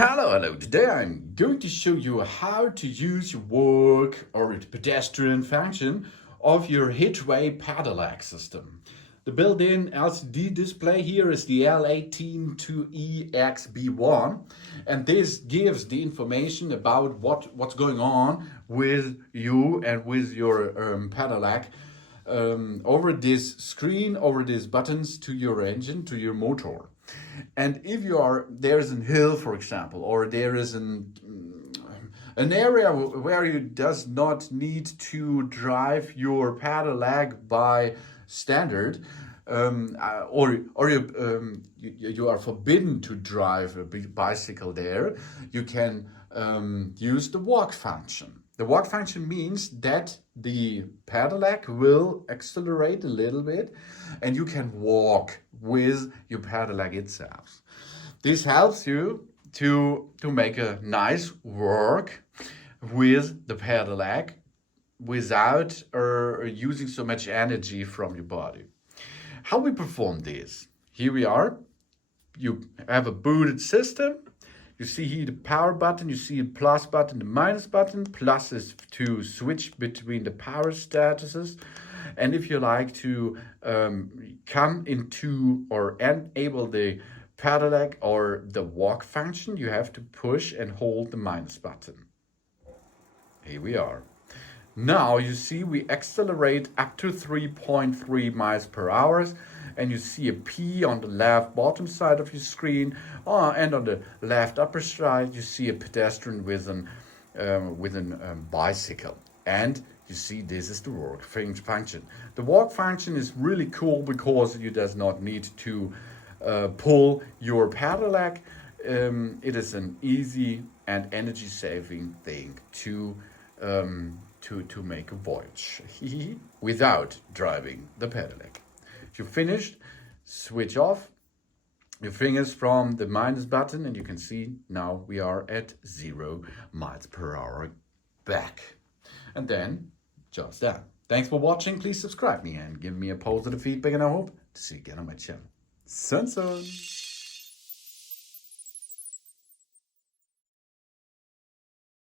Hello. Today I'm going to show you how to use your work or pedestrian function of your Hitway pedelec system. The built-in LCD display here is the L182EXB1, and this gives the information about what's going on with you and with your pedelec over this screen, over these buttons to your engine, to your motor. And if there's a hill, for example, or there is an area where you does not need to drive your pedelec by standard, or you are forbidden to drive a bicycle there, you can use the walk function. The walk function means that the pedelec will accelerate a little bit and you can walk with your pedelec itself. This helps you to make a nice work with the pedelec without using so much energy from your body. How we perform this? Here we are. You have a booted system. You see here the power button, you see the plus button, the minus button. Plus is to switch between the power statuses. And if you like to come into or enable the pedelec or the walk function, you have to push and hold the minus button. Here we are. Now you see we accelerate up to 3.3 miles per hour, and you see a P on the left bottom side of your screen, and on the left upper side you see a pedestrian with a bicycle. And you see this is the walk function. The walk function is really cool because you does not need to pull your pedelec. It is an easy and energy saving thing to make a voyage without driving the pedelec. If you're finished, switch off your fingers from the minus button and you can see now we are at 0 miles per hour back. And then just that. Thanks for watching. Please subscribe me and give me a positive feedback, and I hope to see you again on my channel. Sun.